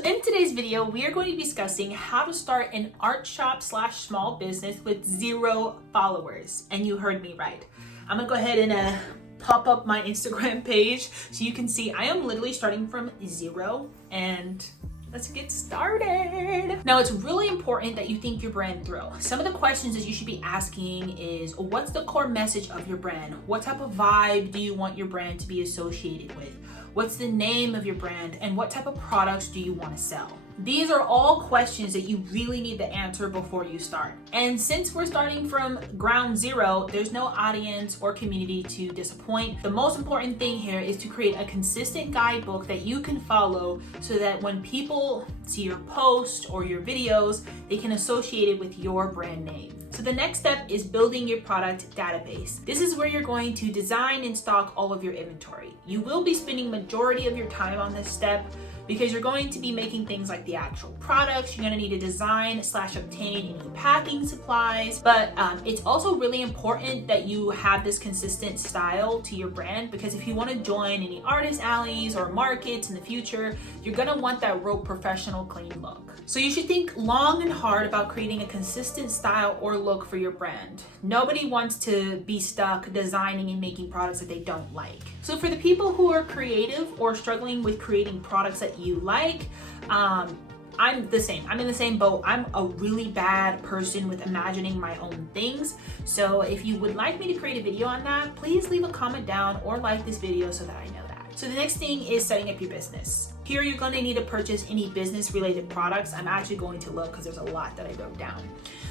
So in today's video, we are going to be discussing how to start an art shop / small business with 0 followers. And you heard me right. I'm gonna go ahead and pop up my Instagram page so you can see I am literally starting from 0, and let's get started. Now, it's really important that you think your brand through. Some of the questions that you should be asking is, what's the core message of your brand? What type of vibe do you want your brand to be associated with? What's the name of your brand? And what type of products do you want to sell? These are all questions that you really need to answer before you start. And since we're starting from ground zero, there's no audience or community to disappoint. The most important thing here is to create a consistent guidebook that you can follow so that when people see your post or your videos, they can associate it with your brand name. So the next step is building your product database. This is where you're going to design and stock all of your inventory. You will be spending majority of your time on this step because you're going to be making things like the actual products. You're going to need to design / obtain any packing supplies, but it's also really important that you have this consistent style to your brand, because if you want to join any artist alleys or markets in the future, you're going to want that real professional, clean look. So you should think long and hard about creating a consistent style or look for your brand. Nobody wants to be stuck designing and making products that they don't like. So for the people who are creative or struggling with creating products that you like, I'm the same. I'm in the same boat. I'm a really bad person with imagining my own things. So if you would like me to create a video on that, please leave a comment down or like this video so that I know that. So the next thing is setting up your business. Here you're going to need to purchase any business related products. I'm actually going to look because there's a lot that I wrote down.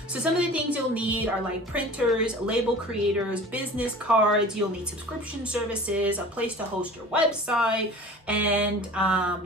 So some of the things you'll need are like printers, label creators, business cards. You'll need subscription services, a place to host your website, and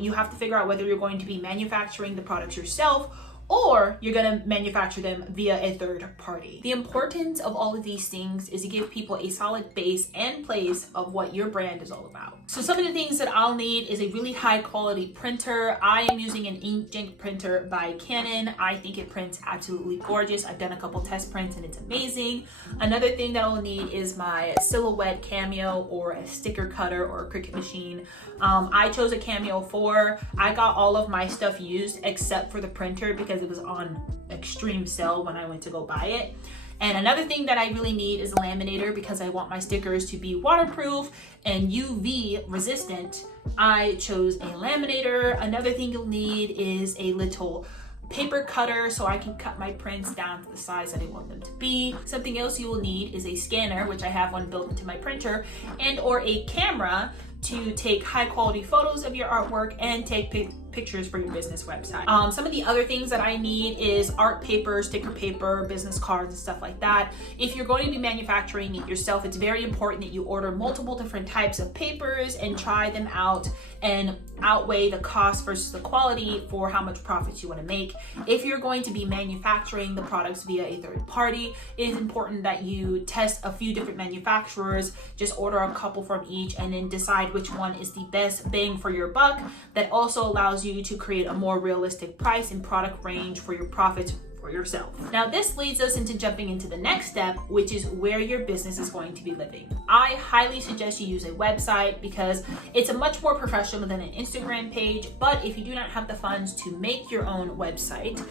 you have to figure out whether you're going to be manufacturing the products yourself or you're going to manufacture them via a third party. The importance of all of these things is to give people a solid base and place of what your brand is all about. So some of the things that I'll need is a really high quality printer. I am using an inkjet printer by Canon. I think it prints absolutely gorgeous. I've done a couple test prints and it's amazing. Another thing that I'll need is my Silhouette Cameo or a sticker cutter or a Cricut machine. I chose a Cameo 4. I got all of my stuff used except for the printer because it was on extreme sale when I went to go buy it. And another thing that I really need is a laminator because I want my stickers to be waterproof and UV resistant. I chose a laminator. Another thing you'll need is a little paper cutter so I can cut my prints down to the size that I want them to be. Something else you will need is a scanner, which I have one built into my printer, and or a camera to take high quality photos of your artwork and take pictures for your business website. Some of the other things that I need is art paper, sticker paper, business cards, and stuff like that. If you're going to be manufacturing it yourself, it's very important that you order multiple different types of papers and try them out and outweigh the cost versus the quality for how much profits you want to make. If you're going to be manufacturing the products via a third party, it is important that you test a few different manufacturers, just order a couple from each and then decide which one is the best bang for your buck. That also allows you to create a more realistic price and product range for your profits for yourself. Now this leads us into jumping into the next step, which is where your business is going to be living. I highly suggest you use a website because it's a much more professional than an Instagram page, but if you do not have the funds to make your own website,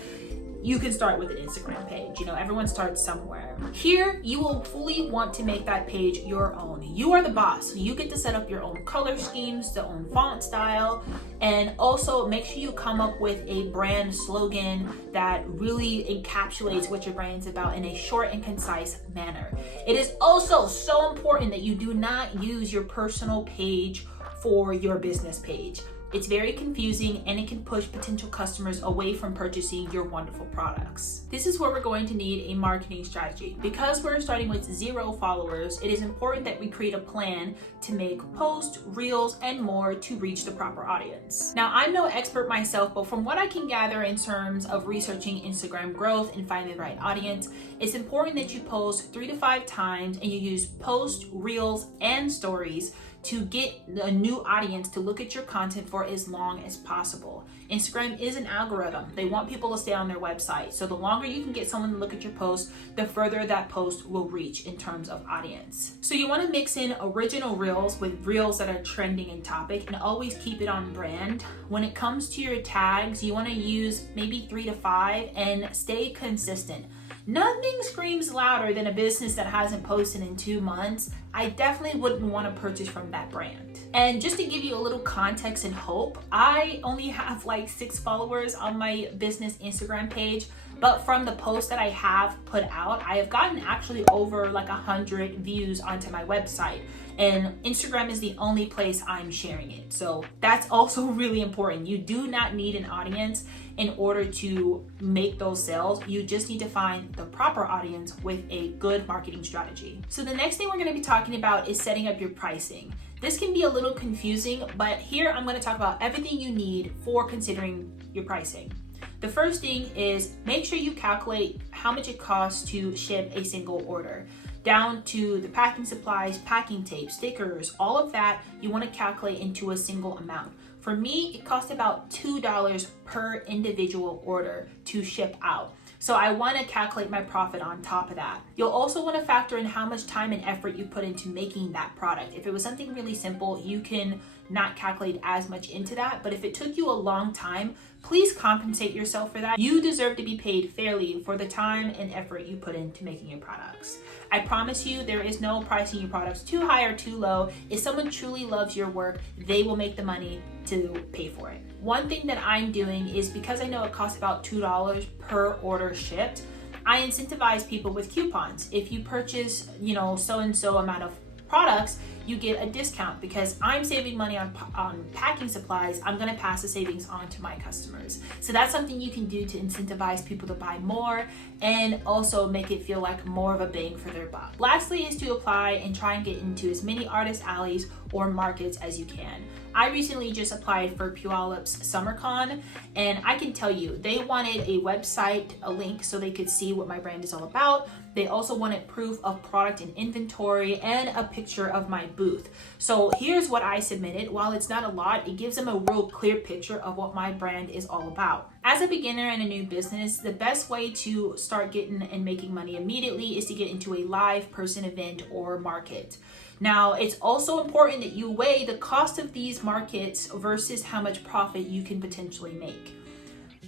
you can start with an Instagram page. You know, everyone starts somewhere. Here, you will fully want to make that page your own. You are the boss. You get to set up your own color schemes, the own font style, and also make sure you come up with a brand slogan that really encapsulates what your brand's about in a short and concise manner. It is also so important that you do not use your personal page for your business page. It's very confusing and it can push potential customers away from purchasing your wonderful products. This is where we're going to need a marketing strategy. Because we're starting with 0 followers, it is important that we create a plan to make posts, reels, and more to reach the proper audience. Now, I'm no expert myself, but from what I can gather in terms of researching Instagram growth and finding the right audience, it's important that you post 3 to 5 times and you use posts, reels, and stories to get a new audience to look at your content for as long as possible. Instagram is an algorithm. They want people to stay on their website. So the longer you can get someone to look at your post, the further that post will reach in terms of audience. So you want to mix in original reels with reels that are trending in topic, and always keep it on brand. When it comes to your tags, you want to use maybe 3 to 5 and stay consistent. Nothing screams louder than a business that hasn't posted in 2 months. I definitely wouldn't want to purchase from that brand. And just to give you a little context and hope, I only have like 6 followers on my business Instagram page, but from the posts that I have put out, I have gotten actually over like 100 views onto my website. And Instagram is the only place I'm sharing it. So that's also really important. You do not need an audience in order to make those sales. You just need to find the proper audience with a good marketing strategy. So the next thing we're going to be talking about is setting up your pricing. This can be a little confusing, but here I'm going to talk about everything you need for considering your pricing. The first thing is make sure you calculate how much it costs to ship a single order. Down to the packing supplies, packing tape, stickers, all of that you want to calculate into a single amount. For me, it costs about $2 per individual order to ship out. So I want to calculate my profit on top of that. You'll also want to factor in how much time and effort you put into making that product. If it was something really simple, you can not calculate as much into that. But if it took you a long time, please compensate yourself for that. You deserve to be paid fairly for the time and effort you put into making your products. I promise you, there is no pricing your products too high or too low. If someone truly loves your work, they will make the money to pay for it. One thing that I'm doing is, because I know it costs about $2 per order shipped, I incentivize people with coupons. If you purchase, so-and-so amount of products, you get a discount. Because I'm saving money on packing supplies, I'm going to pass the savings on to my customers. So that's something you can do to incentivize people to buy more and also make it feel like more of a bang for their buck. Lastly is to apply and try and get into as many artist alleys or markets as you can. I recently just applied for Puyallup's SummerCon, and I can tell you, they wanted a website, a link so they could see what my brand is all about. They also wanted proof of product and inventory and a picture of my booth. So here's what I submitted. While it's not a lot, it gives them a real clear picture of what my brand is all about. As a beginner in a new business, the best way to start getting and making money immediately is to get into a live person event or market. Now, it's also important that you weigh the cost of these markets versus how much profit you can potentially make.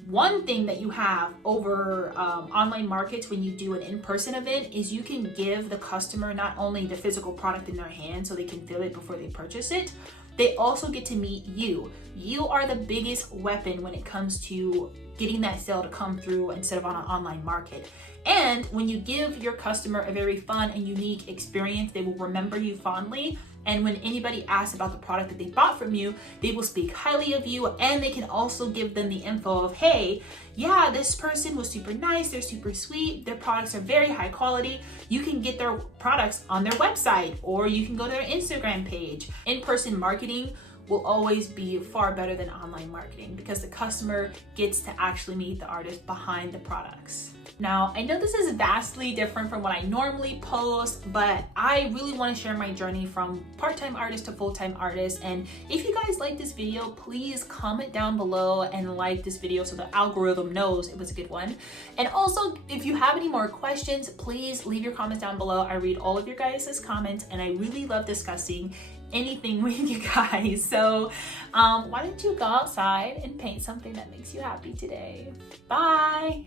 One thing that you have over online markets when you do an in-person event is you can give the customer not only the physical product in their hand so they can feel it before they purchase it, they also get to meet you. You are the biggest weapon when it comes to getting that sale to come through instead of on an online market. And when you give your customer a very fun and unique experience, they will remember you fondly. And when anybody asks about the product that they bought from you, they will speak highly of you, and they can also give them the info of, hey, yeah, this person was super nice, they're super sweet, their products are very high quality. You can get their products on their website, or you can go to their Instagram page. In-person marketing will always be far better than online marketing because the customer gets to actually meet the artist behind the products. Now, I know this is vastly different from what I normally post, but I really want to share my journey from part-time artist to full-time artist. And if you guys like this video, please comment down below and like this video so the algorithm knows it was a good one. And also, if you have any more questions, please leave your comments down below. I read all of your guys' comments, and I really love discussing anything with you guys. So why don't you go outside and paint something that makes you happy today? Bye.